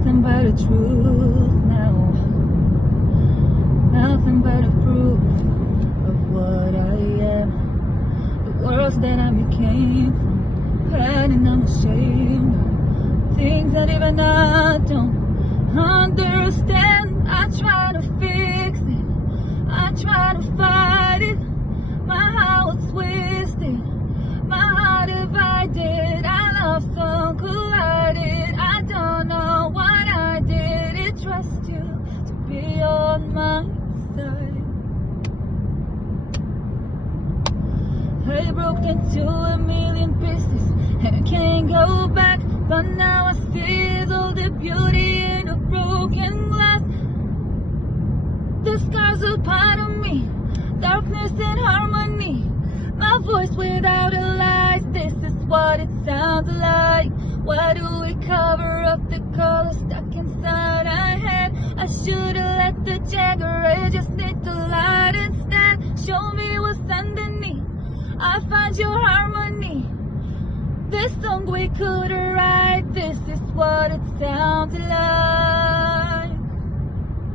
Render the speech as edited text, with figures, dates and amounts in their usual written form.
Nothing but the truth now. Nothing but the proof of what I am. The worlds that I became from, hiding I'm ashamed of. Things that even I don't understand. I try to fix it, I try to fight it. My heart was twisted, my heart divided. Our love so collided. I don't know what I did. It trust you to be on my side. I broke into a million pieces and I can't go back. But now I see all the beauty in a broken glass. The scars are part of me, darkness and harmony. My voice without a lies, this is what it sounds like. Why do we cover up the color stuck inside our head? I should've let the Jagger, I just need the light instead. Show me what's underneath, I find your harmony. This song we could write, this is what it sounds like.